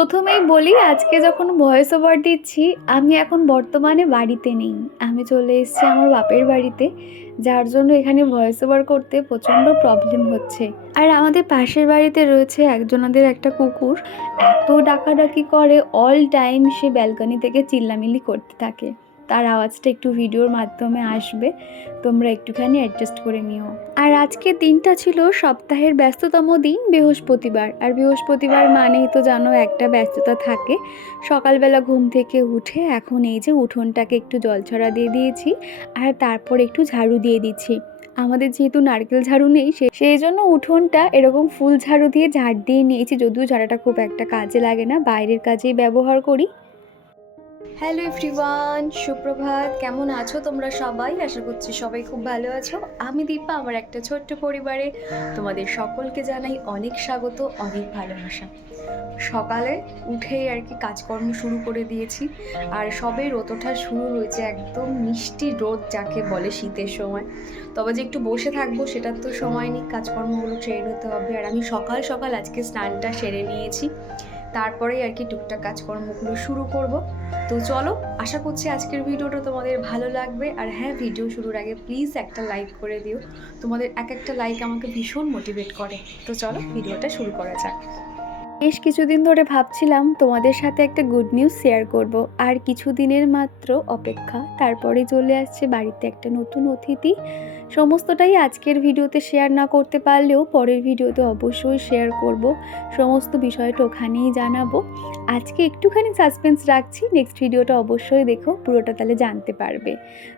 প্রথমেই বলি, আজকে যখন ভয়েস ওভার দিচ্ছি আমি এখন বর্তমানে বাড়িতে নেই। আমি চলে এসেছি আমার বাপের বাড়িতে, যার জন্য এখানে ভয়েস ওভার করতে প্রচণ্ড প্রবলেম হচ্ছে। আর আমাদের পাশের বাড়িতে রয়েছে একজনাদের একটা কুকুর, এত ডাকাডাকি করে, অল টাইম সে ব্যালকনি থেকে চিল্লামিল্লি করতে থাকে। তার আওয়াজটা একটু ভিডিওর মাধ্যমে আসবে, তোমরা একটুখানি অ্যাডজাস্ট করে নিও। আর আজকের দিনটা ছিল সপ্তাহের ব্যস্ততম দিন, বৃহস্পতিবার। আর বৃহস্পতিবার মানেই তো জানো একটা ব্যস্ততা থাকে। সকালবেলা ঘুম থেকে উঠে এখন এই যে উঠোনটাকে একটু জলছড়া দিয়ে দিয়েছি, আর তারপর একটু ঝাড়ু দিয়ে দিচ্ছি। আমাদের যেহেতু নারকেল ঝাড়ু নেই, সেই জন্য উঠোনটা এরকম ফুল ঝাড়ু দিয়ে ঝাড় দিয়ে নিয়েছি, যদিও ঝাড়াটা খুব একটা কাজে লাগে না, বাইরের কাজেই ব্যবহার করি। হ্যালো এভরিওয়ান, সুপ্রভাত। কেমন আছো তোমরা সবাই? আশা করছি সবাই খুব ভালো আছো। আমি দীপা, আমার একটা ছোট্ট পরিবারে তোমাদের সকলকে জানাই অনেক স্বাগত, অনেক ভালোবাসা। সকালে উঠেই আর কি কাজকর্ম শুরু করে দিয়েছি, আর সবে রোদ ওঠা শুরু হয়েছে, একদম মিষ্টি রোদ যাকে বলে শীতের সময়। তবে যে একটু বসে থাকবো সেটার তো সময় নেই, কাজকর্মগুলো সেরে নিতে হবে। আর আমি সকাল সকাল আজকে স্নানটা সেরে নিয়েছি, তারপরেই আর কি টুকটাক কাজকর্মগুলো শুরু করব। তো চলো, আশা করছি আজকের ভিডিওটা তোমাদের ভালো লাগবে। আর হ্যাঁ, ভিডিও শুরুর আগে প্লিজ একটা লাইক করে দিও, তোমাদের এক একটা লাইক আমাকে ভীষণ মোটিভেট করে। তো চলো ভিডিওটা শুরু করা যাক। বেশ কিছুদিন ধরে ভাবছিলাম তোমাদের সাথে একটা গুড নিউজ শেয়ার করব। আর কিছুদিনের মাত্র অপেক্ষা, তারপরে চলে আসছে বাড়িতে একটা নতুন অতিথি। সমস্তটাই আজকের ভিডিওতে শেয়ার না করতে পারলেও পরের ভিডিওতে অবশ্যই শেয়ার করব, সমস্ত বিষয়টা ওখানেই জানাবো। আজকে একটুখানি সাসপেন্স রাখছি, নেক্সট ভিডিওটা অবশ্যই দেখো, পুরোটা তাহলে জানতে পারবে।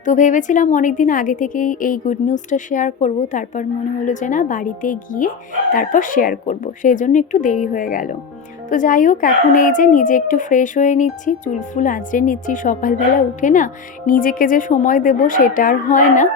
তো ভেবেছিলাম অনেক দিন আগে থেকেই এই গুড নিউজটা শেয়ার করব, তারপর মনে হলো যে না, বাড়িতে গিয়ে তারপর শেয়ার করব, সেই জন্য একটু দেরি হয়ে গেল। তো যাই হোক, এখন এই যে নিজে একটু ফ্রেশ হয়ে নিচ্ছি, চুল ফুল আঁচড়ে নিচ্ছি। সকালবেলা উঠে না নিজেকে যে সময় দেব সেটা আর হয় না।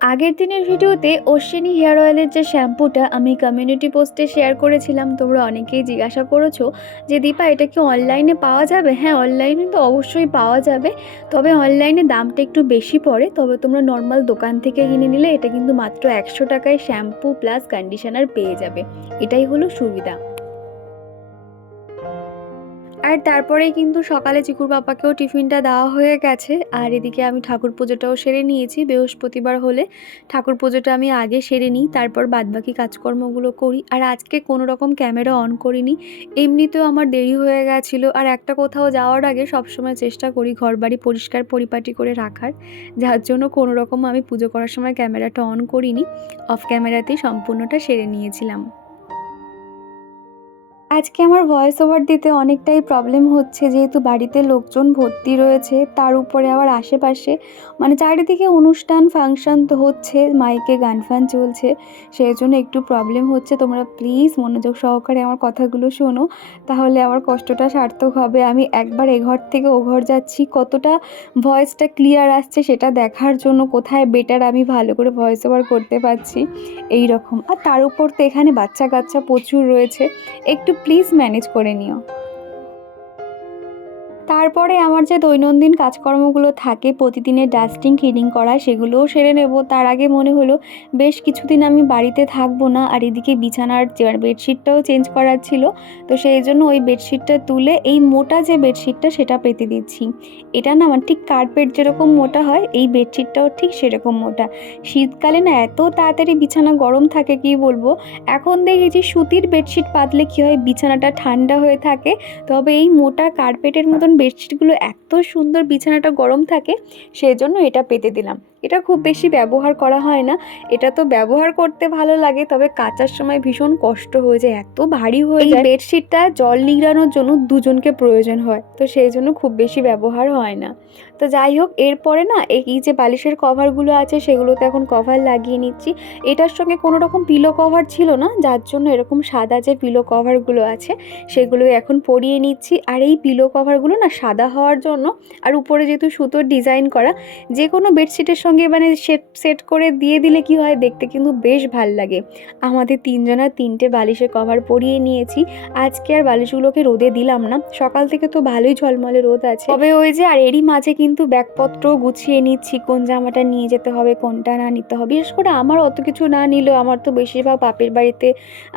আগের দিনের ভিডিওতে অশ্বিনী হেয়ার অয়েলের যে শ্যাম্পুটা আমি কমিউনিটি পোস্টে শেয়ার করেছিলাম, তোমরা অনেকেই জিজ্ঞাসা করেছো যে দীপা এটা কি অনলাইনে পাওয়া যাবে? হ্যাঁ, অনলাইনে তো অবশ্যই পাওয়া যাবে, তবে অনলাইনে দামটা একটু বেশি পড়ে। তবে তোমরা নর্মাল দোকান থেকে কিনে নিলে এটা কিন্তু মাত্র 100 টাকায় শ্যাম্পু প্লাস কন্ডিশনার পেয়ে যাবে, এটাই হলো সুবিধা। আর তারপরেই কিন্তু সকালে চিকুর পাপাকেও টিফিনটা দেওয়া হয়ে গেছে। আর এদিকে আমি ঠাকুর পুজোটাও সেরে নিয়েছি। বৃহস্পতিবার হলে ঠাকুর পুজোটা আমি আগে সেরে নিই, তারপর বাদবাকি কাজকর্মগুলো করি। আর আজকে কোনো রকম ক্যামেরা অন করিনি, এমনিতেও আমার দেরি হয়ে গেছিলো। আর একটা কোথাও যাওয়ার আগে সবসময় চেষ্টা করি ঘরবাড়ি পরিষ্কার পরিপাটি করে রাখার, যার জন্য কোনো রকম আমি পুজো করার সময় ক্যামেরাটা অন করিনি, অফ ক্যামেরাতেই সম্পূর্ণটা সেরে নিয়েছিলাম। আজকে আমার ভয়েস ওভার দিতে অনেকটাই প্রবলেম হচ্ছে, যেহেতু বাড়িতে লোকজন ভর্তি রয়েছে, তার উপরে আবার আশেপাশে মানে চারিদিকে অনুষ্ঠান ফাংশন তো হচ্ছে, মাইকে গান ফান চলছে, সেই জন্য একটু প্রবলেম হচ্ছে। তোমরা প্লিজ মনোযোগ সহকারে আমার কথাগুলো শোনো, তাহলে আমার কষ্টটা সার্থক হবে। আমি একবার এ ঘর থেকে ও ঘর যাচ্ছি, কতটা ভয়েসটা ক্লিয়ার আসছে সেটা দেখার জন্য, কোথায় বেটার আমি ভালো করে ভয়েস ওভার করতে পারছি এই রকম। আর তার উপর তো এখানে বাচ্চা কাচ্চা প্রচুর রয়েছে, একটু প্লিজ ম্যানেজ করে নিও। তারপরে আমার যে দৈনন্দিন কাজকর্মগুলো থাকে, প্রতিদিনের ডাস্টিং ক্লিনিং করা, সেগুলোও সেরে নেব। তার আগে মনে হলো বেশ কিছুদিন আমি বাড়িতে থাকবো না, আর এদিকে বিছানার বেডশিটটাও চেঞ্জ করার ছিল, তো সেই জন্য ওই বেডশিটটা তুলে এই মোটা যে বেডশিটটা সেটা পেতে দিচ্ছি। এটা না আমার ঠিক কার্পেট যেরকম মোটা হয়, এই বেডশিটটাও ঠিক সেরকম মোটা। শীতকালে না এত তাড়াতাড়ি বিছানা গরম থাকে কি বলবো। এখন দেখেছি সুতির বেডশিট পাতলে কী হয়, বিছানাটা ঠান্ডা হয়ে থাকে, তবে এই মোটা কার্পেটের মতন বেডশিটগুলো এত সুন্দর বিছানাটা গরম থাকে, সেই জন্য এটা পেতে দিলাম। এটা খুব বেশি ব্যবহার করা হয় না, এটা তো ব্যবহার করতে ভালো লাগে, তবে কাচার সময় ভীষণ কষ্ট হয়ে যায়, এত ভারী হয়ে যায়। এই বেডশিটটা জল নিগড়ানোর জন্য দুজনকে প্রয়োজন হয়, তো সেই জন্য খুব বেশি ব্যবহার হয় না। তো যাই হোক, এরপরে না এই যে বালিশের কভারগুলো আছে সেগুলোতে এখন কভার লাগিয়ে নিচ্ছি। এটার সঙ্গে কোনো রকম পিলো কভার ছিল না, যার জন্য এরকম সাদা যে পিলো কভারগুলো আছে সেগুলো এখন পরিয়ে নিচ্ছি। আর এই পিলো কভারগুলো না সাদা হওয়ার জন্য, আর উপরে যেহেতু সুতোর ডিজাইন করা, যে কোনো বেডশিটের সঙ্গে মানে সেট করে দিয়ে দিলে কি হয়, দেখতে কিন্তু বেশ ভাল লাগে। আমাদের তিনজনের তিনটে বালিশের কভার পরিয়ে নিয়েছি। আজকে আর বালিশগুলোকে রোদে দিলাম না, সকাল থেকে তো ভালোই ঝলমলে রোদ আছে। তবে ওই যে আর এরই মাঝে কিন্তু ব্যাগপত্র গুছিয়ে নিচ্ছি, কোন জামাটা নিয়ে যেতে হবে কোনটা না নিতে হবে। বিশেষ করে আমার অত কিছু না নিলেও আমার তো বেশিরভাগ বাপের বাড়িতে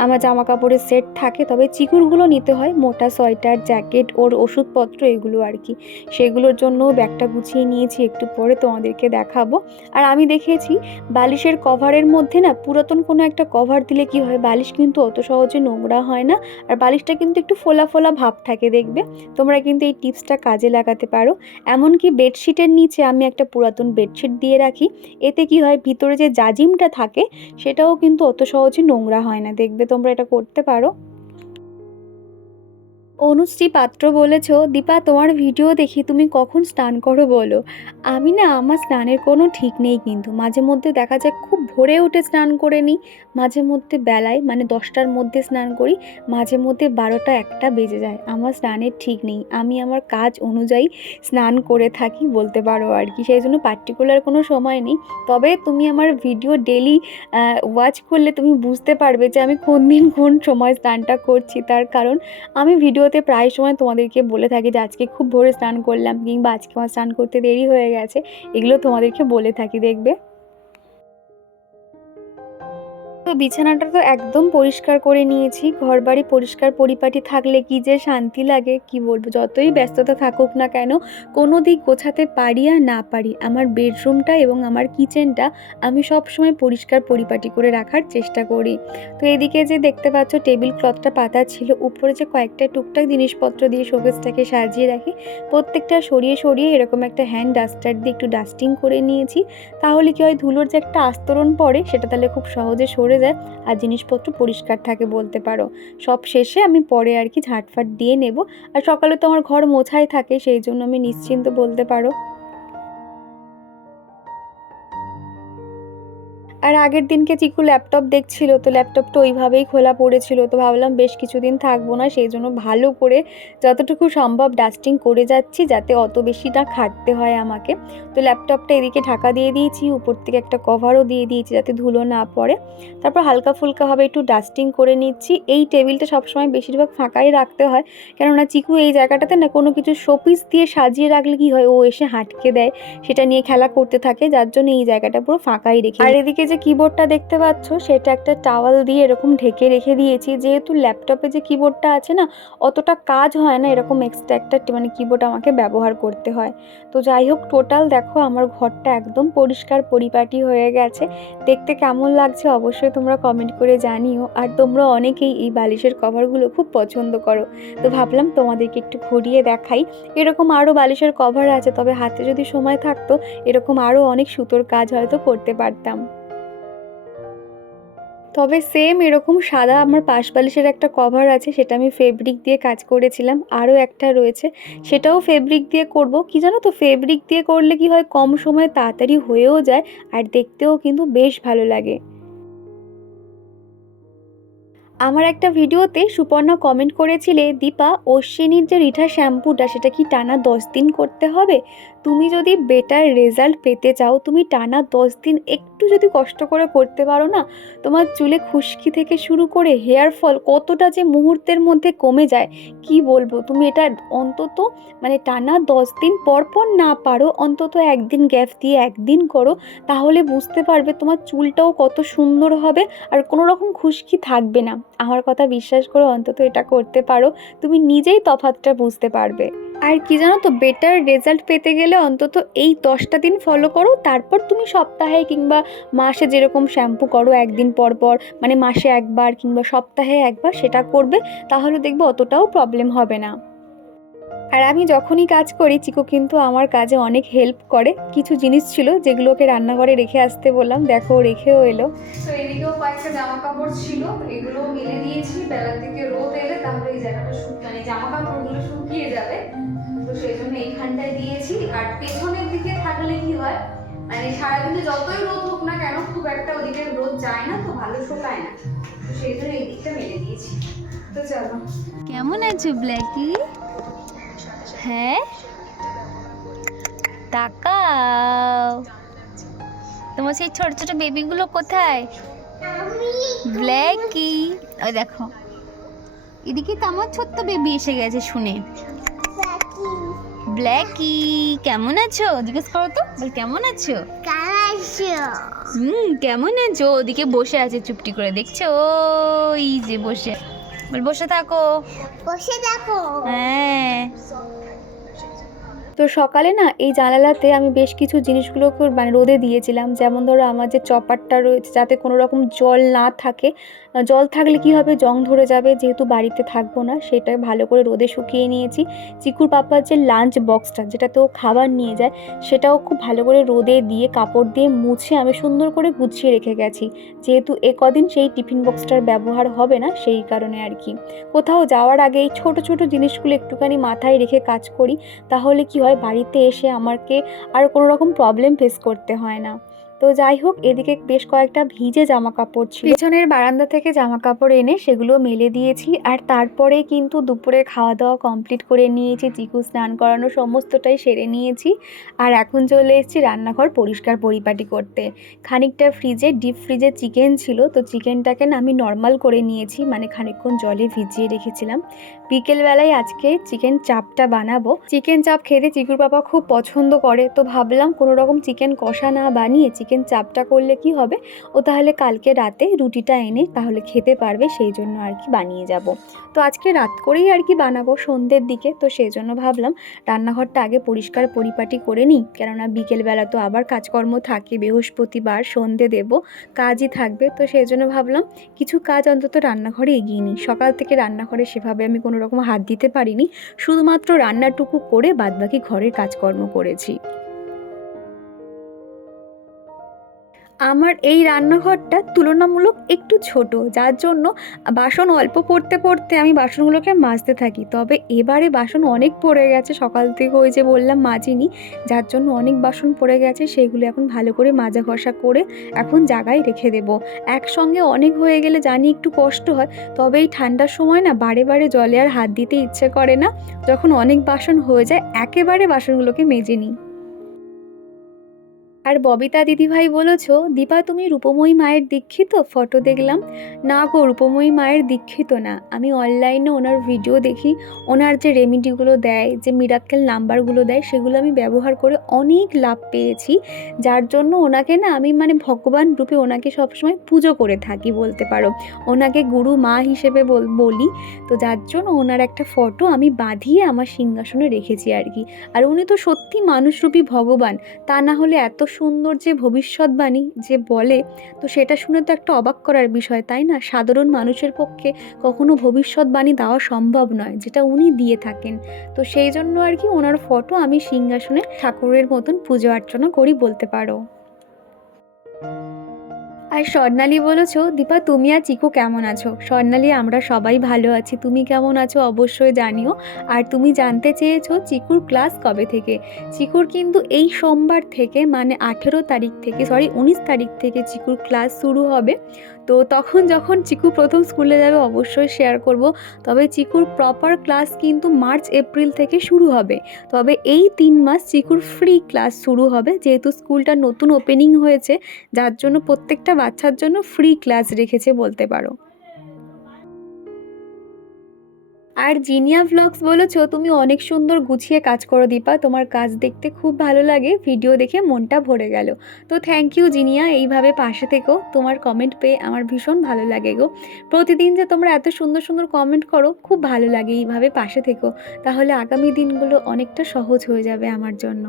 আমার জামা কাপড়ের সেট থাকে, তবে চিকুরগুলো নিতে হয়, মোটা সোয়েটার জ্যাকেট ওর ওষুধপত্র এগুলো আর কি। সেগুলোর জন্য ব্যাগটা গুছিয়ে নিয়েছি, একটু পরে তোমাদেরকে দেখাবো। আর আমি দেখেছি বালিশের কভারের মধ্যে না পুরাতন কোনো একটা কভার দিলে কি হয়, বালিশ কিন্তু অত সহজে নোংরা হয় না, আর বালিশটা কিন্তু একটু ফোলা ফোলা ভাব থাকে। দেখবে তোমরা কিন্তু এই টিপসটা কাজে লাগাতে পারো। এমনকি বেডশিটের নিচে আমি একটা পুরাতন বেডশিট দিয়ে রাখি, এতে কি হয় ভিতরে যে জাজিমটা থাকে সেটাও কিন্তু অত সহজে নোংরা হয় না। দেখবে তোমরা এটা করতে পারো। অনুশ্রী পাত্র বলেছ, দীপা তোমার ভিডিও দেখি তুমি কখন স্নান করো বলো। আমি না, আমার স্নানের কোনো ঠিক নেই, কিন্তু মাঝে মধ্যে দেখা যায় খুব ভোরে উঠে স্নান করে নিই, মাঝে মধ্যে বেলায় মানে 10টার মধ্যে স্নান করি, মাঝে মধ্যে 12টা 1টা বেজে যায়। আমার স্নানের ঠিক নেই, আমি আমার কাজ অনুযায়ী স্নান করে থাকি বলতে পারো আর কি, সেই জন্য পার্টিকুলার কোনো সময় নেই। তবে তুমি আমার ভিডিও ডেলি ওয়াচ করলে তুমি বুঝতে পারবে যে আমি কোন দিন কোন সময় স্নানটা করছি। তার কারণ আমি ভিডিওতে প্রায় সময় তোমাদেরকে বলে থাকি যে আজকে খুব ভোরে স্নান করলাম, কিংবা আজকে আমার স্নান করতে দেরি হয়ে গেছে, এগুলো তোমাদেরকে বলে থাকি দেখবে। তো বিছানাটা তো একদম পরিষ্কার করে নিয়েছি। ঘরবাড়ি পরিষ্কার পরিপাটি থাকলে কি যে শান্তি লাগে কি বলবো। যতই ব্যস্ততা থাকুক না কেন, কোনো দিক গোছাতে পারি আর না পারি, আমার বেডরুমটা এবং আমার কিচেনটা আমি সব সময় পরিষ্কার পরিপাটি করে রাখার চেষ্টা করি। তো এদিকে যে দেখতে পাচ্ছ টেবিল ক্লথটা পাতা ছিল, উপরে যে কয়েকটা টুকটাক জিনিসপত্র দিয়ে শোকেসটাকে সাজিয়ে রাখি, প্রত্যেকটা সরিয়ে সরিয়ে এরকম একটা হ্যান্ড ডাস্টার দিয়ে একটু ডাস্টিং করে নিয়েছি। তাহলে কি হয়, ধুলোর যে একটা আস্তরণ পড়ে সেটা তাহলে খুব সহজে সরে যায়, আর জিনিসপত্র পরিষ্কার থাকে বলতে পারো। সব শেষে আমি পরে আর কি ঝাঁটফাট দিয়ে নেব। আর সকালে তো আমার ঘর মোছাই থাকে, সেই জন্য আমি নিশ্চিন্ত বলতে পারো। আর আগের দিনকে চিকু ল্যাপটপ দেখছিল, তো ল্যাপটপটা ওইভাবেই খোলা পড়েছিল, তো ভাবলাম বেশ কিছুদিন থাকবো না, সেই জন্য ভালো করে যতটুকু সম্ভব ডাস্টিং করে যাচ্ছি, যাতে অত বেশি না খাটতে হয় আমাকে। তো ল্যাপটপটা এদিকে ঢাকা দিয়ে দিয়েছি, উপর থেকে একটা কভারও দিয়ে দিয়েছি যাতে ধুলো না পড়ে। তারপর হালকা ফুলকাভাবে একটু ডাস্টিং করে নিচ্ছি। এই টেবিলটা সবসময় বেশিরভাগ ফাঁকাই রাখতে হয়, কেননা চিকু এই জায়গাটাতে না কোনো কিছু শোপিস দিয়ে সাজিয়ে রাখলে কি হয়, ও এসে হাঁটকে দেয়, সেটা নিয়ে খেলা করতে থাকে, যার জন্য এই জায়গাটা পুরো ফাঁকাই রেখে। আর এদিকে যে কিবোর্ডটা দেখতে পাচ্ছ সেটা একটা টাওয়াল দিয়ে এরকম ঢেকে রেখে দিয়েছি, যেহেতু ল্যাপটপে যে কিবোর্ডটা আছে না অতটা কাজ হয় না, এরকম এক্সট্রা একটা মানে কিবোর্ড আমাকে ব্যবহার করতে হয়। তো যাই হোক, টোটাল দেখো আমার ঘরটা একদম পরিষ্কার পরিপাটি হয়ে গেছে। দেখতে কেমন লাগছে অবশ্যই তোমরা কমেন্ট করে জানিও। আর তোমরা অনেকেই এই বালিশের কভারগুলো খুব পছন্দ করো, তো ভাবলাম তোমাদেরকে একটু ঘুরিয়ে দেখাই। এরকম আরও বালিশের কভার আছে, তবে হাতে যদি সময় থাকতো এরকম আরও অনেক সুতোর কাজ হয়তো করতে পারতাম। তবে সেম এরকম সাদা আমার পাশ বালিশের একটা কভার আছে, সেটা আমি ফেব্রিক দিয়ে কাজ করেছিলাম। আরও একটা রয়েছে, সেটাও ফেব্রিক দিয়ে করব। কি জানো তো, ফেব্রিক দিয়ে করলে কি হয়, কম সময়ে তাড়াতাড়ি হয়েও যায়, আর দেখতেও কিন্তু বেশ ভালো লাগে। আমার একটা ভিডিওতে সুপর্ণা কমেন্ট করেছিলে, দীপা অশ্বিনীর যে রিঠা শ্যাম্পুটা সেটা কি টানা 10 দিন করতে হবে? তুমি যদি বেটার রেজাল্ট পেতে চাও, তুমি টানা 10 দিন একটু যদি কষ্ট করে করতে পারো না, তোমার চুলে খুশকি থেকে শুরু করে হেয়ার ফল কতটা যে মুহূর্তের মধ্যে কমে যায় কি বলবো। তুমি এটা অন্তত মানে টানা 10 দিন পর পর না পারো, অন্তত একদিন গ্যাপ দিয়ে একদিন করো, তাহলে বুঝতে পারবে তোমার চুলটাও কত সুন্দর হবে, আর কোনো রকম খুশকি থাকবে না। আমার কথা বিশ্বাস করো, অন্তত এটা করতে পারো, তুমি নিজেই তফাৎটা বুঝতে পারবে। আর কি জানো তো, বেটার রেজাল্ট পেতে গেলে অন্তত এই 10টা দিন ফলো করো, তারপর তুমি সপ্তাহে কিংবা মাসে যেরকম শ্যাম্পু করো একদিন পর পর, মানে মাসে একবার কিংবা সপ্তাহে একবার সেটা করবে, তাহলে দেখবে অতটাও প্রবলেম হবে না। আর আমি যখনই কাজ করি চিকু কিন্তু আমার কাজে অনেক হেল্প করে। কিছু জিনিস ছিল যেগুলোকে রান্নাঘরে রেখে আসতে বললাম, দেখো রেখেও এলো। তো এদিকেও কয়েকটা জামা কাপড় ছিল, এগুলো মেলে দিয়েছি, বেলার দিকে রোদ এলে তাহলে এই জায়গাটা মানে জামা কাপড়গুলো শুকিয়ে যাবে, তো সেই জন্য এইখানটায় দিয়েছি। আর পেছনের দিকে থাকলে কি হয়, মানে সারাদিনে যতই রোদ হোক না কেন খুব একটা ওদিকে রোদ যায় না, তো ভালো শুকায় না, তো সেই জন্য এই দিকটা মেলে দিয়েছি। তো চলো, কেমন আছো ব্ল্যাকি? হ্যাঁ, তাকাও। তোমার সেই ছোট ছোট বেবিগুলো কোথায়? ব্ল্যাকি, ওই দেখো এদিকে তো আমার ছোট্ট বেবি এসে গেছে শুনে। ব্ল্যাকি কেমন আছো জিজ্ঞেস করো তো, বল কেমন আছো? কেমন আছো? ওদিকে বসে আছে চুপটি করে, দেখছো ওই যে বসে, বল বসে থাকো। হ্যাঁ। তো সকালে না এই জানালাতে আমি বেশ কিছু জিনিসগুলোকে মানে রোদে দিয়েছিলাম, যেমন ধরো আমার যে চপারটা রয়েছে যাতে কোনো রকম জল না থাকে, জল থাকলে কি হবে জং ধরে যাবে, যেহেতু বাড়িতে থাকবো না, সেটা ভালো করে রোদে শুকিয়ে নিয়েছি। চিকুর পাপার যে লাঞ্চ বক্সটা যেটাতেও খাবার নিয়ে যায় সেটাও খুব ভালো করে রোদে দিয়ে কাপড় দিয়ে মুছে আমি সুন্দর করে গুছিয়ে রেখে গেছি, যেহেতু কদিন সেই টিফিন বক্সটার ব্যবহার হবে না সেই কারণে আর কি। কোথাও যাওয়ার আগে এই ছোটো ছোটো জিনিসগুলো একটুখানি মাথায় রেখে কাজ করি, তাহলে কি হয় বাড়িতে এসে আমাকে আর কোনো রকম প্রবলেম ফেস করতে হয় না। তো যাই হোক, এদিকে বেশ কয়েকটা ভিজে জামা কাপড় ছিল, পেছনের বারান্দা থেকে জামা কাপড় এনে সেগুলো মেলে দিয়েছি। আর তারপরে কিন্তু দুপুরে খাওয়া দাওয়া কমপ্লিট করে নিয়েছি, চিকু স্নান করানো সমস্তটাই সেরে নিয়েছি। আর এখন চলে এসেছি রান্নাঘর পরিষ্কার পরিপাটি করতে। খানিকটা ডিপ ফ্রিজে চিকেন ছিল, তো চিকেনটাকে না আমি নর্মাল করে নিয়েছি, মানে খানিকক্ষণ জলে ভিজিয়ে রেখেছিলাম। বিকেলবেলায় আজকে চিকেন চাপটা বানাবো। চিকেন চাপ খেতে চিকুর পাপা খুব পছন্দ করে, তো ভাবলাম কোনো রকম চিকেন কষা না বানিয়ে চিকেন চাপটা করলে কি হবে, ও তাহলে কালকে রাতে রুটিটা এনে তাহলে খেতে পারবে, সেই জন্য আর কি বানিয়ে যাব। তো আজকে রাত করেই আর কি বানাবো সন্ধ্যের দিকে, তো সেই জন্য ভাবলাম রান্নাঘরটা আগে পরিষ্কার পরিপাটি করে নিই, কেননা বিকেলবেলা তো আবার কাজকর্ম থাকে, বৃহস্পতিবার সন্ধ্যে দেব, কাজই থাকবে। তো সেই জন্য ভাবলাম কিছু কাজ অন্তত রান্নাঘরে এগিয়ে নিই। সকাল থেকে রান্নাঘরে সেভাবে আমি কোনো রকম হাত দিতে পারিনি, শুধুমাত্র রান্নাটুকু করে বাদবাকি ঘরের কাজকর্ম করেছি। আমার এই রান্নাঘরটা তুলনামূলক একটু ছোট, যার জন্য বাসন অল্প পড়তে পড়তে আমি বাসনগুলোকে মাজতে থাকি। তবে এবারে বাসন অনেক পড়ে গেছে, সকাল থেকে ওই যে বললাম মাজিনি, যার জন্য অনেক বাসন পড়ে গেছে, সেগুলো এখন ভালো করে মাজা ঘষা করে এখন জায়গায় রেখে দেব। একসঙ্গে অনেক হয়ে গেলে জানি একটু কষ্ট হয়, তবে এই ঠান্ডার সময় না বারে বারে জলে আর হাত দিতে ইচ্ছে করে না, যখন অনেক বাসন হয়ে যায় একেবারে বাসনগুলোকে মেজে নিই। আর ববিতা দিদিভাই বলেছো, দীপা তুমি রূপময়ী মায়ের দীক্ষিত? ফটো দেখলাম। না গো, রূপময়ী মায়ের দীক্ষিত না, আমি অনলাইনে ওনার ভিডিও দেখি, ওনার যে রেমিডিগুলো দেয়, যে মিরাক্কেল নাম্বারগুলো দেয়, সেগুলো আমি ব্যবহার করে অনেক লাভ পেয়েছি, যার জন্য ওনাকে না আমি মানে ভগবান রূপে ওনাকে সবসময় পুজো করে থাকি বলতে পারো, ওনাকে গুরু মা হিসেবে বলি। তো যার জন্য ওনার একটা ফটো আমি বাঁধিয়ে আমার সিংহাসনে রেখেছি আর কি। আর উনি তো সত্যি মানুষরূপী ভগবান, তা না হলে এত সুন্দর যে ভবিষ্যৎবাণী যে বলে, তো সেটা শুনে তো একটা অবাক করার বিষয়, তাই না? সাধারণ মানুষের পক্ষে কখনো ভবিষ্যৎবাণী দেওয়া সম্ভব নয়, যেটা উনি দিয়ে থাকেন। তো সেই জন্য আর কি ওনার ফটো আমি সিংহাসনে ঠাকুরের মতন পুজো অর্চনা করি বলতে পারো। আর স্বর্ণালী বলেছো, দীপা তুমি আর চিকু কেমন আছো? স্বর্ণালী আমরা সবাই ভালো আছি, তুমি কেমন আছো অবশ্যই জানিও। আর তুমি জানতে চেয়েছো চিকুর ক্লাস কবে থেকে। চিকুর কিন্তু এই সোমবার থেকে, মানে 19 তারিখ থেকে চিকুর ক্লাস শুরু হবে। তো তখন যখন চিকু প্রথম স্কুলে যাবে অবশ্যই শেয়ার করব। তবে চিকুর প্রপার ক্লাস কিন্তু মার্চ এপ্রিল থেকে শুরু হবে। তবে এই 3 মাস চিকুর ফ্রি ক্লাস শুরু হবে, যেহেতু স্কুলটা নতুন ওপেনিং হয়েছে, যার জন্য প্রত্যেকটা বাচ্চার জন্য ফ্রি ক্লাস রেখেছে বলতে পারো। আর জিনিয়া ভ্লগস বলেছো, তুমি অনেক সুন্দর গুছিয়ে কাজ করো দীপা, তোমার কাজ দেখতে খুব ভালো লাগে, ভিডিও দেখে মনটা ভরে গেল। তো থ্যাংক ইউ জিনিয়া, এইভাবে পাশে থেকো, তোমার কমেন্ট পেয়ে আমার ভীষণ ভালো লাগে গো। প্রতিদিন যে তোমরা এত সুন্দর সুন্দর কমেন্ট করো, খুব ভালো লাগে, এইভাবে পাশে থেকো, তাহলে আগামী দিনগুলো অনেকটা সহজ হয়ে যাবে আমার জন্য।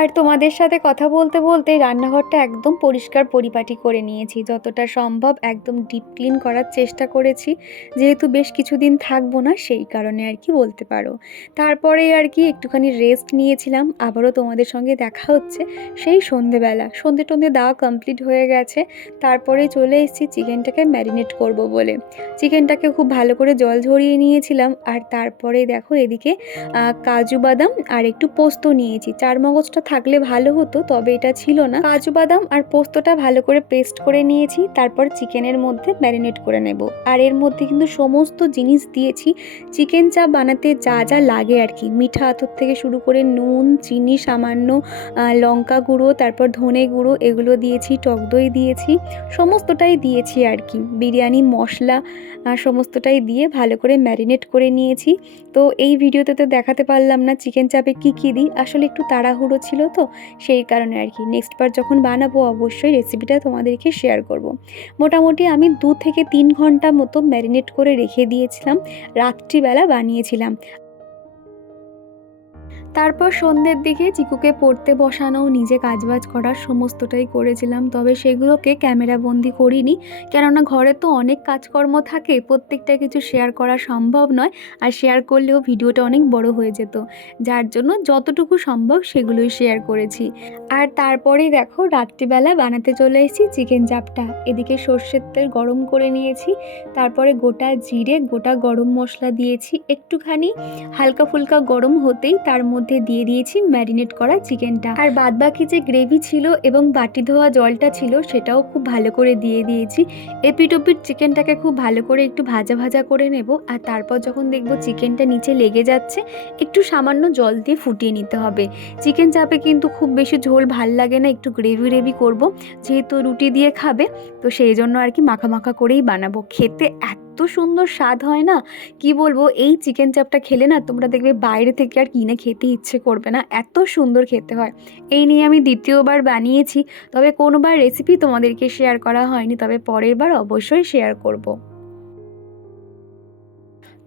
আর তোমাদের সাথে কথা বলতে বলতে রান্নাঘরটা একদম পরিষ্কার পরিপাটি করে নিয়েছি, যতটা সম্ভব একদম ডিপ ক্লিন করার চেষ্টা করেছি, যেহেতু বেশ কিছুদিন থাকবো না সেই কারণে আর কি বলতে পারো। তারপরে আর কি একটুখানি রেস্ট নিয়েছিলাম, আবারও তোমাদের সঙ্গে দেখা হচ্ছে সেই সন্ধেবেলা, সন্ধে টন্ধে দেওয়া কমপ্লিট হয়ে গেছে। তারপরে চলে এসেছি চিকেনটাকে ম্যারিনেট করব বলে, চিকেনটাকে খুব ভালো করে জল ঝরিয়ে নিয়েছিলাম। আর তারপরে দেখো এদিকে কাজু বাদাম আর একটু পোস্ত নিয়েছি, চার মগজটা থাকলে ভালো হতো, তবে এটা ছিল না। কাজু বাদাম আর পোস্তটা ভালো করে পেস্ট করে নিয়েছি, তারপর চিকেনের মধ্যে ম্যারিনেট করে নেব। আর এর মধ্যে কিন্তু সমস্ত জিনিস দিয়েছি চিকেন চাপ বানাতে যা যা লাগে আর কি, মিঠা আতর থেকে শুরু করে নুন, চিনি সামান্য, লঙ্কা গুঁড়ো, তারপর ধনে গুঁড়ো, এগুলো দিয়েছি, টক দই দিয়েছি, সমস্তটাই দিয়েছি আর কি, বিরিয়ানি মশলা সমস্তটাই দিয়ে ভালো করে ম্যারিনেট করে নিয়েছি। তো এই ভিডিওতে তো দেখাতে পারলাম না চিকেন চাপে কী কী দিই, আসলে একটু তাড়াহুড়ো ছিল তো সেই কারণে আর কি। নেক্সট বার যখন বানাবো অবশ্যই রেসিপিটা তোমাদেরকে শেয়ার করব। মোটামুটি আমি 2 থেকে 3 ঘন্টা মতো ম্যারিনেট করে রেখে দিয়েছিলাম, রাত্রিবেলা বানিয়েছিলাম। তারপর সন্ধ্যের দিকে চিকুকে পড়তে বসানো, নিজে কাজবাজ করার সমস্তটাই করেছিলাম, তবে সেগুলোকে ক্যামেরা বন্দি করিনি, কেননা ঘরে তো অনেক কাজকর্ম থাকে, প্রত্যেকটা কিছু শেয়ার করা সম্ভব নয়, আর শেয়ার করলেও ভিডিওটা অনেক বড় হয়ে যেত, যার জন্য যতটুকু সম্ভব সেগুলোই শেয়ার করেছি। আর তারপরেই দেখো রাত্রিবেলা বানাতে চলে এসেছি চিকেন চাপটা। এদিকে সর্ষের তেল গরম করে নিয়েছি, তারপরে গোটা জিরে, গোটা গরম মশলা দিয়েছি, একটুখানি হালকা ফুলকা গরম হতেই তার মধ্যে দিয়ে দিয়েছি ম্যারিনেট করা চিকেনটা, আর বাদবাকি যে গ্রেভি ছিল এবং বাটি ধোয়া জলটা ছিল সেটাও খুব ভালো করে দিয়ে দিয়েছি। এপিট ওপিট চিকেনটাকে খুব ভালো করে একটু ভাজা ভাজা করে নেব, আর তারপর যখন দেখব চিকেনটা নিচে লেগে যাচ্ছে একটু সামান্য জল দিয়ে ফুটিয়ে নিতে হবে। চিকেন চাপে কিন্তু খুব বেশি ঝোল ভাল লাগে না, একটু গ্রেভি গ্রেভি করব, যেহেতু রুটি দিয়ে খাবে তো সেই জন্য আর কি মাখা মাখা করেই বানাবো। খেতে এত সুন্দর স্বাদ হয় না, কি বলবো, এই চিকেন চাপটা খেলে না তোমরা দেখবে বাইরে থেকে আর কিনে খেতে ইচ্ছে করবে না, এত সুন্দর খেতে হয়। এই নিয়ে আমি দ্বিতীয়বার বানিয়েছি, তবে কোনোবার রেসিপি তোমাদেরকে শেয়ার করা হয়নি, তবে পরের বার অবশ্যই শেয়ার করব।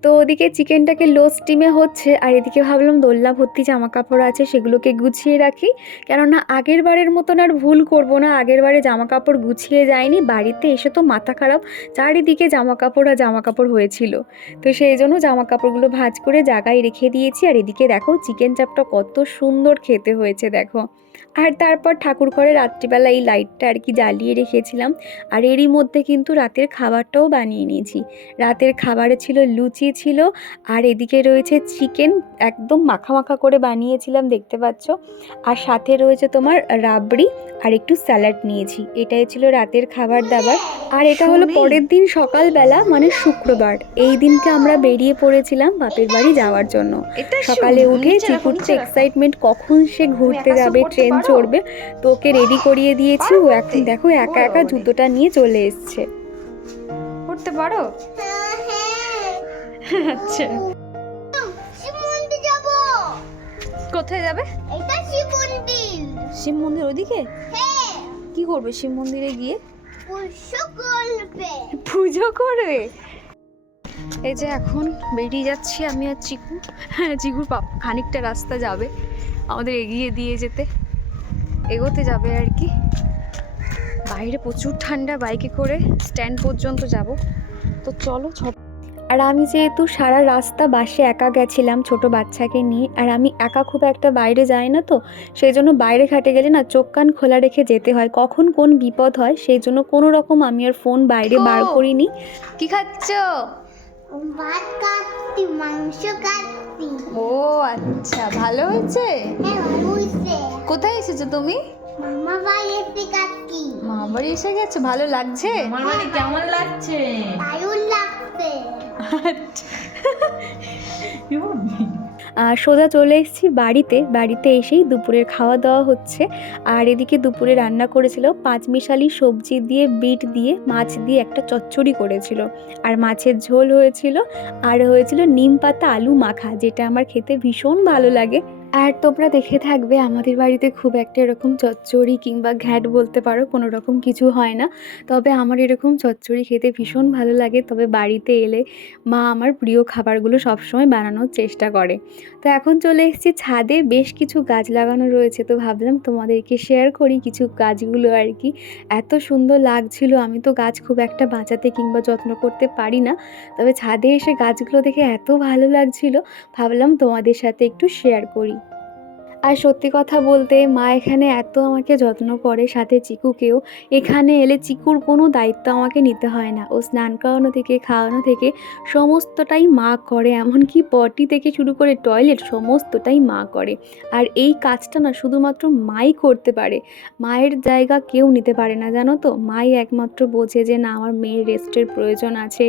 তো ওদিকে চিকেনটাকে লো স্টিমে হচ্ছে, আর এদিকে ভাবলাম দোলনা ভর্তি জামা কাপড় আছে সেগুলোকে গুছিয়ে রাখি, কেননা আগের বারের মতন আর ভুল করব না। আগের বারে জামা কাপড় গুছিয়ে যায়নি, বাড়িতে এসে তো মাথা খারাপ, চারিদিকে জামা কাপড় আর জামা কাপড় হয়েছিল, তো সেই জন্য জামা কাপড়গুলো ভাঁজ করে জায়গায় রেখে দিয়েছি। আর এদিকে দেখো চিকেন চাপটা কত সুন্দর খেতে হয়েছে দেখো। আর তারপর ঠাকুর ঘরে রাত্রিবেলা এই লাইটটা আর কি জ্বালিয়ে রেখেছিলাম, আর এরই মধ্যে কিন্তু রাতের খাবারটাও বানিয়ে নিয়েছি। রাতের খাবারে ছিল লুচি ছিল, আর এদিকে রয়েছে চিকেন একদম মাখা মাখা করে বানিয়েছিলাম দেখতে পাচ্ছ, আর সাথে রয়েছে তোমার রাবড়ি আর একটু স্যালাড নিয়েছি। এটাই ছিল রাতের খাবার দাবার। আর এটা হলো পরের দিন সকালবেলা, মানে শুক্রবার। এই দিনকে আমরা বেরিয়ে পড়েছিলাম বাপের বাড়ি যাওয়ার জন্য। সকালে উঠে চিকুর তো এক্সাইটমেন্ট, কখন সে ঘুরতে যাবে, ট্রেন চড়বে, তো ওকে রেডি করিয়ে দিয়েছি। ও এখন দেখো একা একা জুতোটা নিয়ে চলে এসছে। করতে পারো? আচ্ছা, কোথায় যাবে? শিব মন্দির ওদিকে? কি করবে শিব মন্দিরে গিয়ে? পুজো করবে। এই যে এখন বেরিয়ে যাচ্ছি আমি আর চিকু। হ্যাঁ, চিকুর খানিকটা রাস্তা যাবে, আমাদের এগিয়ে দিয়ে এগোতে যাবে আর কি। বাইরে প্রচুর ঠান্ডা, বাইকে করে স্ট্যান্ড পর্যন্ত যাব, তো চলো। আর আমি যেহেতু সারা রাস্তা বাসে একা গেছিলাম ছোট বাচ্চাকে নিয়ে, আর আমি একা খুব একটা বাইরে যাই না, তো সেই জন্য বাইরে ঘাটে গেলে না চোখ কান খোলা রেখে যেতে হয়, কখন কোন বিপদ হয়, সেই জন্য কোনো রকম আমি আর ফোন বাইরে বার করিনি। কি খাচ্ছ? ভাত খাচ্ছি, মাংস খাচ্ছি। ও আচ্ছা, ভালো হয়েছে। হ্যাঁ, হয়েছে। কোথায় এসেছো তুমি? মামা বাড়ি এসে খাচ্ছি। মা বাড়ি এসে গেছো, ভালো লাগছে? আমার বাড়ি কেমন লাগছে? দারুণ লাগছে। সোজা চলে এসেছি বাড়িতে এসেই দুপুরের খাওয়া দাওয়া হচ্ছে। আর এদিকে দুপুরে রান্না করেছিল পাঁচমিশালি সবজি দিয়ে, বিট দিয়ে, মাছ দিয়ে একটা চচ্চড়ি করেছিল, আর মাছের ঝোল হয়েছিল, আর হয়েছিল নিম পাতা আলু মাখা, যেটা আমার খেতে ভীষণ ভালো লাগে। আর তোমরা দেখে থাকবে আমাদের বাড়িতে খুব একটা এরকম চচ্চড়ি কিংবা ঘ্যাট বলতে পারো কোনো রকম কিছু হয় না, তবে আমার এরকম চচ্চড়ি খেতে ভীষণ ভালো লাগে। তবে বাড়িতে এলে মা আমার প্রিয় খাবারগুলো সবসময় বানানোর চেষ্টা করে। তো এখন চলে এসেছি ছাদে, বেশ কিছু গাছ লাগানো রয়েছে, তো ভাবলাম তোমাদেরকে শেয়ার করি কিছু গাছগুলো আর কি। এত সুন্দর লাগছিল, আমি তো গাছ খুব একটা বাঁচাতে কিংবা যত্ন করতে পারি না, তবে ছাদে এসে গাছগুলো দেখে এত ভালো লাগছিল, ভাবলাম তোমাদের সাথে একটু শেয়ার করি। আর সত্যি কথা বলতে মা এখানে এত আমাকে যত্ন করে, সাথে চিকুকেও। এখানে এলে চিকুর কোনো দায়িত্ব আমাকে নিতে হয় না। ও স্নান করানো থেকে খাওয়ানো থেকে সমস্তটাই মা করে, এমনকি পটি থেকে শুরু করে টয়লেট সমস্তটাই মা করে। আর এই কাজটা না শুধুমাত্র মাই করতে পারে, মায়ের জায়গা কেউ নিতে পারে না, জানো তো। মাই একমাত্র বোঝে যে না, আমার মেয়ের রেস্টের প্রয়োজন আছে,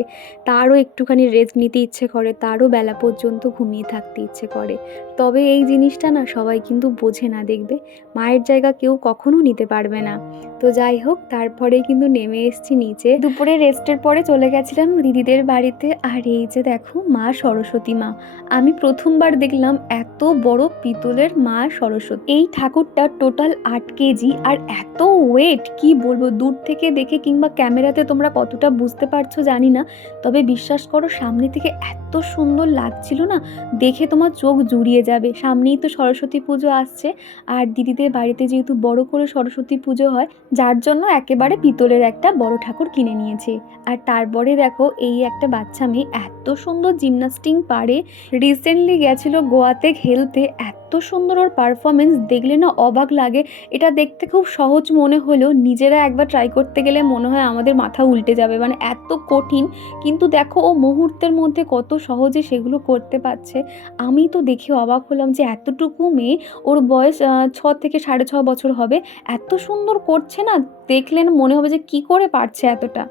তারও একটুখানি রেস্ট নিতে ইচ্ছে করে, তারও বেলা পর্যন্ত ঘুমিয়ে থাকতে ইচ্ছে করে। তবে এই জিনিসটা না সবাই কিন্তু বোঝে না, দেখবে মায়ের জায়গা কেউ কখনো নিতে পারবে না। তো যাই হোক, তারপরে কিন্তু নেমে এসেছি নিচে। দুপুরে রেস্টের পরে চলে গেছিলাম দিদিদের বাড়িতে। আর এই যে দেখো মা সরস্বতী মা, আমি প্রথমবার দেখলাম এত বড় পিতলের মা সরস্বতী। এই ঠাকুরটা টোটাল 8 কেজি, আর এত ওয়েট কি বলবো, দূর থেকে দেখে কিংবা ক্যামেরাতে তোমরা কতটা বুঝতে পারছো জানি না, তবে বিশ্বাস করো সামনে থেকে এত সুন্দর লাগছিল না, দেখে তোমার চোখ জুড়িয়ে যাবে। সামনেই তো সরস্বতী পুজো আসছে, আর দিদিদের বাড়িতে যেহেতু বড় করে সরস্বতী পুজো হয়, যার জন্য একেবারে পিতলের একটা বড় ঠাকুর কিনে নিয়েছে। আর তারপরে দেখো এই একটা বাচ্চা মেয়ে এত সুন্দর জিমনাস্টিং পারে, রিসেন্টলি গেছিল গোয়াতে খেলতে, এত সুন্দর ওর পারফরমেন্স, দেখলে না অবাক লাগে। এটা দেখতে খুব সহজ মনে হলেও নিজেরা একবার ট্রাই করতে গেলে মনে হয় আমাদের মাথা উল্টে যাবে, মানে এত কঠিন। কিন্তু দেখো ও মুহূর্তের মধ্যে কত সহজে সেগুলো করতে পারছে। আমি তো দেখে অবাক হলাম যে এতটুকু মেয়ে, ওর বয়স 6 থেকে 6.5 বছর হবে, এত সুন্দর করছে না, দেখলে না মনে হবে যে কি করে পারছে এতটা।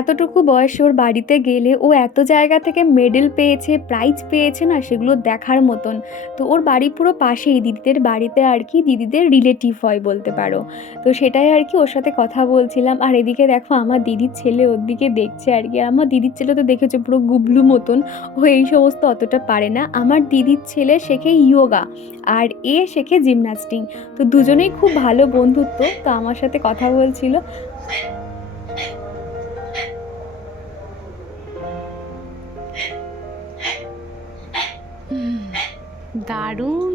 এতটুকু বয়সে ওর বাড়িতে গেলে ও এত জায়গা থেকে মেডেল পেয়েছে, প্রাইজ পেয়েছে না, সেগুলো দেখার মতন। তো ওর বাড়ি পুরো পাশেই, দিদিদের বাড়িতে আর কি, দিদিদের রিলেটিভ হয় বলতে পারো। তো সেটাই আর কি, ওর সাথে কথা বলছিলাম। আর এদিকে দেখো আমার দিদির ছেলে ওর দিকে দেখছে আর কি। আর আমার দিদির ছেলে তো দেখেছো পুরো গুবলু মতন, ও এই সমস্ত অতটা পারে না। আমার দিদির ছেলে শেখে ইয়োগা, আর এ শেখে জিমন্যাস্টিং। তো দুজনেই খুব ভালো বন্ধুত্ব। তো আমার সাথে কথা বলছিল। দারুণ।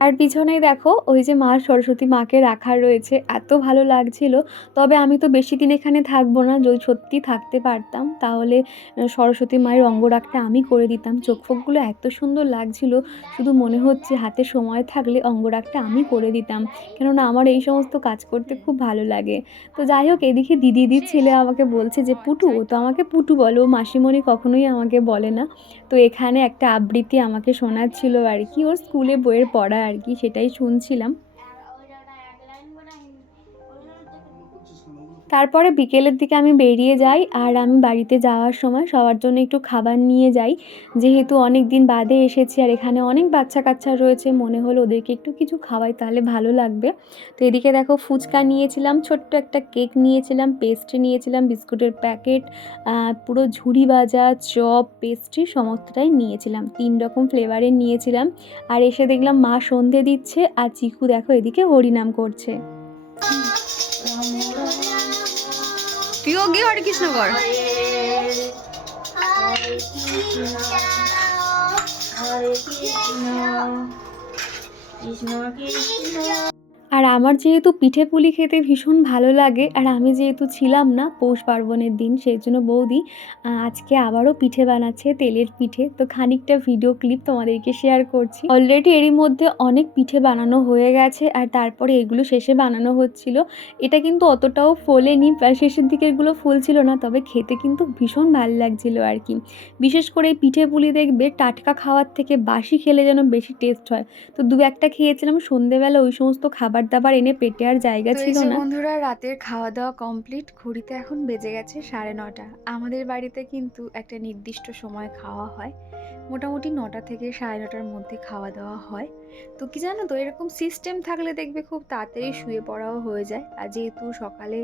আর পিছনেই দেখো ওই যে মা সরস্বতী মাকে রাখা রয়েছে, এত ভালো লাগছিল। তবে আমি তো বেশি দিন এখানে থাকবো না, যদি সত্যি থাকতে পারতাম তাহলে সরস্বতী মায়ের অঙ্গরাগটা আমি করে দিতাম। চোখ ফোকগুলো এত সুন্দর লাগছিল, শুধু মনে হচ্ছে হাতে সময় থাকলে অঙ্গরাগটা আমি করে দিতাম, কেননা আমার এই সমস্ত কাজ করতে খুব ভালো লাগে। তো যাই হোক, এদিকে দিদির ছেলে আমাকে বলছে যে পুটু, ও তো আমাকে পুটু বলো, মাসিমণি কখনোই আমাকে বলে না। তো এখানে একটা আবৃত্তি আমাকে শোনাচ্ছিল আর কি, ওর স্কুলে বইয়ের পড়া আর কি, সেটাই শুনছিলাম। তারপরে বিকেলের দিকে আমি বেরিয়ে যাই, আর আমি বাড়িতে যাওয়ার সময় সবার জন্য একটু খাবার নিয়ে যাই, যেহেতু অনেক দিন বাদে এসেছি আর এখানে অনেক বাচ্চা কাচ্চা রয়েছে, মনে হলো ওদেরকে একটু কিছু খাওয়াই তাহলে ভালো লাগবে। তো এদিকে দেখো ফুচকা নিয়েছিলাম, ছোট্ট একটা কেক নিয়েছিলাম, পেস্ট্রি নিয়েছিলাম, বিস্কুটের প্যাকেট, পুরো ঝুড়ি ভাজা, চপ, পেস্ট্রি সমস্তটাই নিয়েছিলাম, 3 রকম ফ্লেভারের নিয়েছিলাম। আর এসে দেখলাম মা সন্ধে দিচ্ছে, আর চিকু দেখো এদিকে হরিনাম করছে। তুইও গিয়ে হরে কৃষ্ণ কর। হরে কৃষ্ণ হরে কৃষ্ণ কৃষ্ণ কৃষ্ণ। আর আমার যেহেতু পিঠে পুলি খেতে ভীষণ ভালো লাগে, আর আমি যেহেতু ছিলাম না পৌষ পার্বণের দিন, সেই জন্য বৌদি আজকে আবারও পিঠে বানাচ্ছে, তেলের পিঠে। তো খানিকটা ভিডিও ক্লিপ তোমাদেরকে শেয়ার করছি। অলরেডি এরই মধ্যে অনেক পিঠে বানানো হয়ে গেছে, আর তারপরে এগুলো শেষে বানানো হচ্ছিল। এটা কিন্তু অতটাও ফোলেনি, শেষের দিকেরগুলো ফুলছিল না, তবে খেতে কিন্তু ভীষণ ভালো লাগছিল আর কি। বিশেষ করে এই পিঠে পুলি দেখবে টাটকা খাওয়ার থেকে বাসি খেলে যেন বেশি টেস্ট হয়। তো 2-1টা খেয়েছিলাম, সন্ধেবেলা ওই সমস্ত খাবার দাবার এনে পেটে আর জায়গা ছিল না। বন্ধুরা, রাতের খাওয়া দাওয়া কমপ্লিট, ঘড়িতে এখন বেজে গেছে 9:30। আমাদের বাড়িতে কিন্তু একটা নির্দিষ্ট সময় খাওয়া হয়, মোটামুটি 9টা থেকে 9:30টার মধ্যে খাওয়া দাওয়া হয়। তো কি জানো তো, এরকম সিস্টেম থাকলে দেখবে খুব তাড়াতাড়ি শুয়ে পড়াও হয়ে যায়। আর যেহেতু সকালে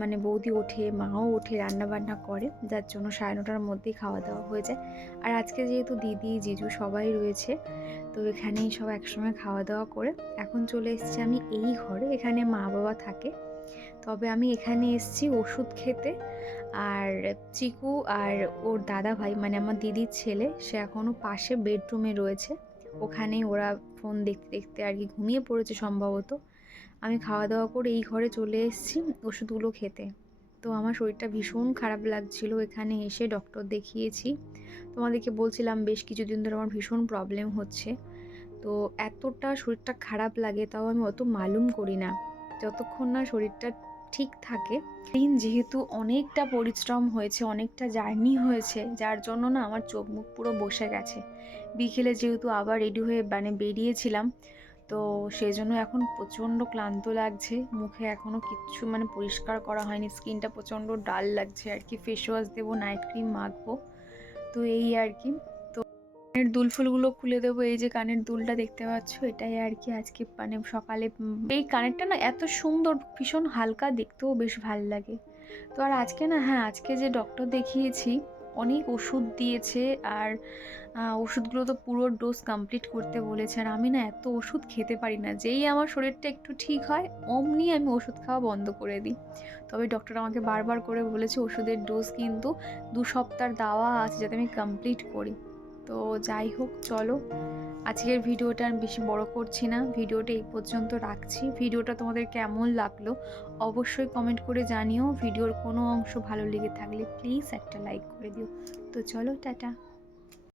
মানে বৌদি ওঠে, মাও ওঠে, রান্না বান্না করে, যার জন্য 9:30টার মধ্যেই খাওয়া দাওয়া হয়ে যায়। আর আজকে যেহেতু দিদি জিজু সবাই রয়েছে, তো এখানেই সব একসঙ্গে খাওয়া দাওয়া করে এখন চলে এসেছি আমি এই ঘরে। এখানে মা বাবা থাকে, তবে আমি এখানে এসেছি ওষুধ খেতে। আর চিকু আর ওর দাদা ভাই, মানে আমার দিদির ছেলে, সে এখনও পাশে বেডরুমে রয়েছে, ওখানেই ওরা ফোন দেখতে দেখতে আর কি ঘুমিয়ে পড়েছে সম্ভবত। আমি খাওয়া দাওয়া করে এই ঘরে চলে এসেছি ওষুধগুলো খেতে। তো আমার শরীরটা ভীষণ খারাপ লাগছিল, এখানে এসে ডক্টর দেখিয়েছি। তোমাদেরকে বলছিলাম বেশ কিছুদিন ধরে আমার ভীষণ প্রবলেম হচ্ছে। তো এতটা শরীরটা খারাপ লাগে তাও আমি অত মালুম করি না, যতক্ষণ না শরীরটা ঠিক থাকে। দিন যেহেতু অনেকটা পরিশ্রম হয়েছে, অনেকটা জার্নি হয়েছে, যার জন্য না আমার চোখ মুখ পুরো বসে গেছে। বিকেলে যেহেতু আবার রেডি হয়ে বেরিয়েছিলাম, তো সেই জন্য এখন প্রচণ্ড ক্লান্ত লাগছে। মুখে এখনও কিচ্ছু পরিষ্কার করা হয়নি, স্কিনটা প্রচণ্ড ডাল লাগছে আর কি। ফেস ওয়াশ দেবো, নাইট ক্রিম মাখবো, তো এই আর কি। কানের দুল ফুলগুলো খুলে দেবো। এই যে কানের দুলটা দেখতে পাচ্ছ, এটাই আর কি আজকে সকালে এই কানেরটা না এত সুন্দর, ভীষণ হালকা, দেখতেও বেশ ভাল লাগে। তো আর আজকে না, হ্যাঁ আজকে যে ডক্টর দেখিয়েছি অনেক ওষুধ দিয়েছে, আর ওষুধগুলো তো পুরো ডোজ কমপ্লিট করতে বলেছে। আর আমি না এত ওষুধ খেতে পারি না, যেই আমার শরীরটা একটু ঠিক হয় অমনি আমি ওষুধ খাওয়া বন্ধ করে দিই। তবে ডক্টর আমাকে বারবার করে বলেছে ওষুধের ডোজ কিন্তু 2 সপ্তাহ দেওয়া আছে যাতে আমি কমপ্লিট করি। তো যাই হোক, চলো আজকের ভিডিওটা আমি বেশি বড় করছি না, ভিডিওটা এই পর্যন্ত রাখছি। ভিডিওটা তোমাদের কেমন লাগলো অবশ্যই কমেন্ট করে জানিও। ভিডিওর কোনো অংশ ভালো লেগে থাকলে প্লিজ একটা লাইক করে দিও। তো চলো, টাটা।